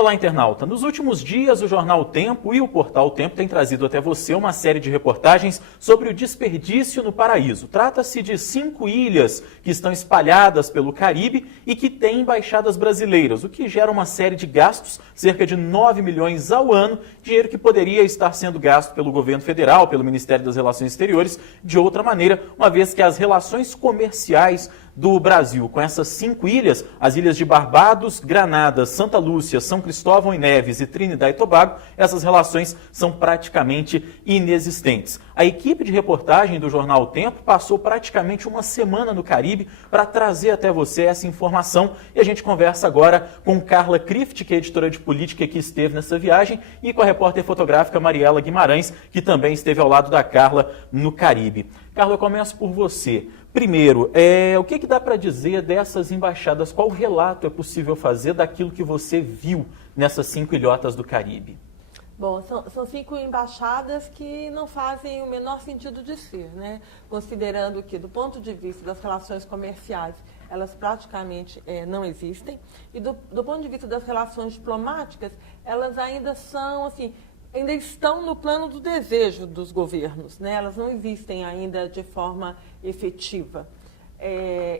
Olá, internauta. Nos últimos dias, o jornal O Tempo e o portal O Tempo têm trazido até você uma série de reportagens sobre o desperdício no paraíso. Trata-se de 5 ilhas que estão espalhadas pelo Caribe e que têm embaixadas brasileiras, o que gera uma série de gastos, cerca de 9 milhões ao ano, dinheiro que poderia estar sendo gasto pelo governo federal, pelo Ministério das Relações Exteriores, de outra maneira, uma vez que as relações comerciais do Brasil com essas 5 ilhas, as ilhas de Barbados, Granada, Santa Lúcia, São Cristóvão e Neves e Trinidad e Tobago, essas relações são praticamente inexistentes. A equipe de reportagem do jornal O Tempo passou praticamente uma semana no Caribe para trazer até você essa informação e a gente conversa agora com Carla Crift, que é editora de política que esteve nessa viagem, e com a repórter fotográfica Mariela Guimarães, que também esteve ao lado da Carla no Caribe. Carla, eu começo por você. Primeiro, o que dá para dizer dessas embaixadas? Qual relato é possível fazer daquilo que você viu nessas 5 ilhotas do Caribe? Bom, são 5 embaixadas que não fazem o menor sentido de ser, né? Considerando que, do ponto de vista das relações comerciais, elas praticamente não existem. E do ponto de vista das relações diplomáticas, elas ainda são, assim, ainda estão no plano do desejo dos governos, né? Elas não existem ainda de forma efetiva.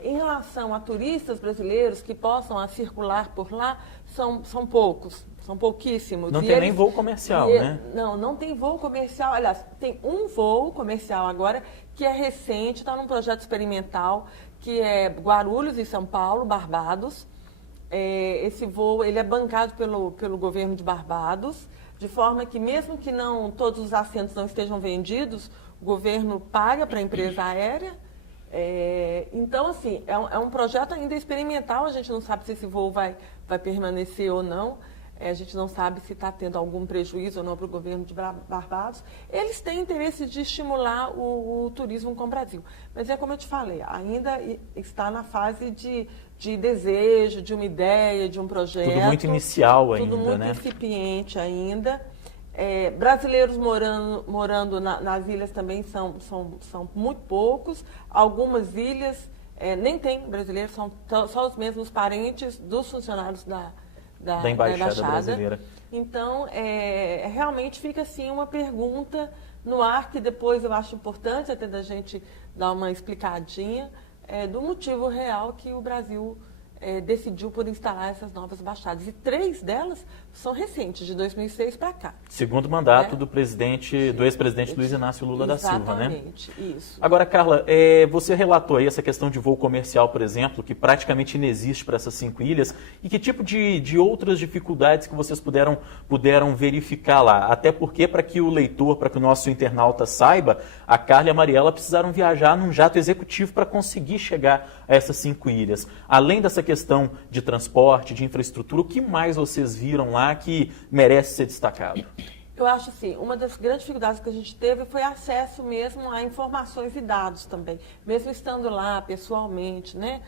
Em relação a turistas brasileiros que possam circular por lá, são poucos, são pouquíssimos. Não tem nem voo comercial, né? Não tem voo comercial. Aliás, tem um voo comercial agora que é recente, está num projeto experimental, que é Guarulhos e São Paulo, Barbados. Esse voo ele é bancado pelo governo de Barbados, de forma que mesmo que todos os assentos não estejam vendidos, o governo paga para a empresa aérea. Então, assim, é um projeto ainda experimental, a gente não sabe se esse voo vai permanecer ou não, a gente não sabe se está tendo algum prejuízo ou não para o governo de Barbados. Eles têm interesse de estimular o turismo com o Brasil, mas é como eu te falei, ainda está na fase de desejo, de uma ideia, de um projeto. Tudo muito inicial ainda, tudo muito incipiente ainda. Brasileiros morando nas ilhas também são muito poucos. Algumas ilhas nem tem brasileiros, são só os mesmos parentes dos funcionários da Embaixada Brasileira. Então, realmente fica assim uma pergunta no ar que depois eu acho importante até da gente dar uma explicadinha do motivo real que o Brasil decidiu por instalar essas novas embaixadas. E 3 delas são recentes, de 2006 para cá. Segundo mandato do ex-presidente Luiz Inácio Lula da Silva, né? Exatamente, isso. Agora, Carla, você relatou aí essa questão de voo comercial, por exemplo, que praticamente inexiste para essas 5 ilhas. E que tipo de outras dificuldades que vocês puderam verificar lá? Até porque, para que o leitor, para que o nosso internauta saiba, a Carla e a Mariela precisaram viajar num jato executivo para conseguir chegar a essas 5 ilhas. Além dessa questão de transporte, de infraestrutura, o que mais vocês viram lá que merece ser destacado? Eu acho assim, uma das grandes dificuldades que a gente teve foi acesso mesmo a informações e dados também, mesmo estando lá pessoalmente, né?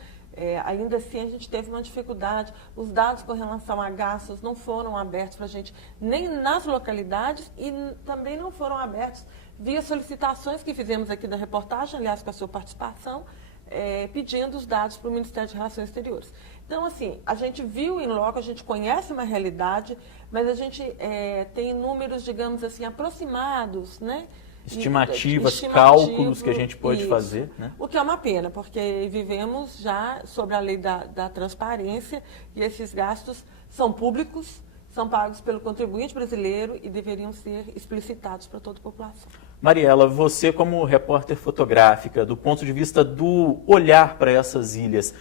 Ainda assim a gente teve uma dificuldade, os dados com relação a gastos não foram abertos para a gente, nem nas localidades e também não foram abertos via solicitações que fizemos aqui da reportagem, aliás com a sua participação, pedindo os dados para o Ministério de Relações Exteriores. Então, assim, a gente viu em loco, a gente conhece uma realidade, mas a gente tem números, digamos assim, aproximados, né? Estimativas, cálculos que a gente pode fazer, né? O que é uma pena, porque vivemos já sobre a lei da transparência e esses gastos são públicos, são pagos pelo contribuinte brasileiro e deveriam ser explicitados para toda a população. Mariela, você como repórter fotográfica, do ponto de vista do olhar para essas ilhas,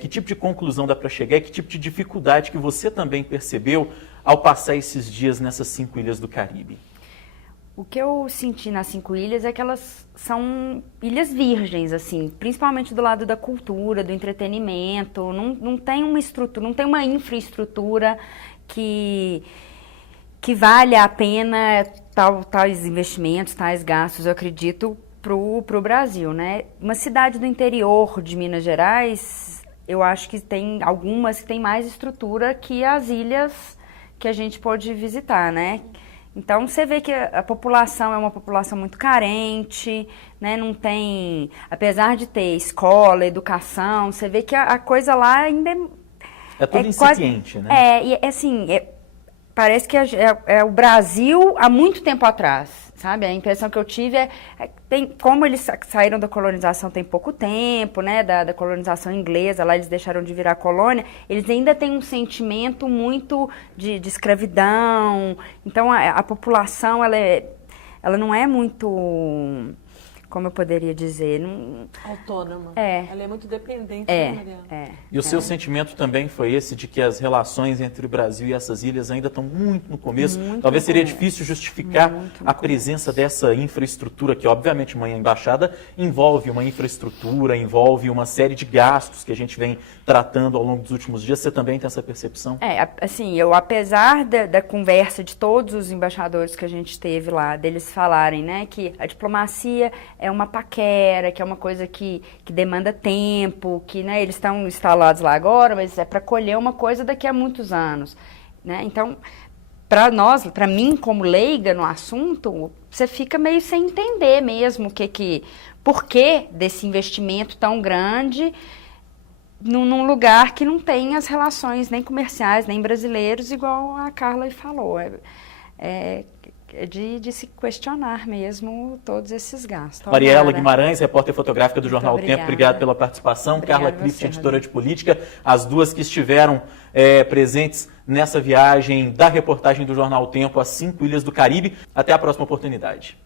que tipo de conclusão dá para chegar e que tipo de dificuldade que você também percebeu ao passar esses dias nessas 5 ilhas do Caribe? O que eu senti nas 5 ilhas é que elas são ilhas virgens, assim, principalmente do lado da cultura, do entretenimento, não tem uma estrutura, não tem uma infraestrutura que vale a pena tais investimentos, tais gastos, eu acredito, pro Brasil, né? Uma cidade do interior de Minas Gerais, eu acho que tem algumas que tem mais estrutura que as ilhas que a gente pode visitar, né? Então, você vê que a população é uma população muito carente, né? Não tem, apesar de ter escola, educação, você vê que a coisa lá ainda É tudo incipiente, né? E assim, parece que é o Brasil há muito tempo atrás, sabe? A impressão que eu tive como eles saíram da colonização tem pouco tempo, né? Da colonização inglesa, lá eles deixaram de virar colônia, eles ainda têm um sentimento muito de escravidão. Então, a população, ela não é muito... Como eu poderia dizer? Autônoma. Ela é muito dependente, né, Mariana? E o seu sentimento também foi esse de que as relações entre o Brasil e essas ilhas ainda estão muito no começo? Talvez seria difícil justificar a presença dessa infraestrutura, que obviamente uma embaixada envolve uma infraestrutura, envolve uma série de gastos que a gente vem tratando ao longo dos últimos dias. Você também tem essa percepção? Assim, apesar da conversa de todos os embaixadores que a gente teve lá, deles falarem, né, que a diplomacia é uma paquera, que é uma coisa que demanda tempo, que, né, eles estão instalados lá agora, mas é para colher uma coisa daqui a muitos anos, né? Então, para mim, como leiga no assunto, você fica meio sem entender mesmo por que desse investimento tão grande num lugar que não tem as relações nem comerciais, nem brasileiros, igual a Carla falou. De se questionar mesmo todos esses gastos. Mariela Guimarães, repórter fotográfica do Jornal O Tempo, obrigado pela participação. Obrigada Carla Clift, editora de política, as duas que estiveram presentes nessa viagem da reportagem do Jornal O Tempo às 5 ilhas do Caribe. Até a próxima oportunidade.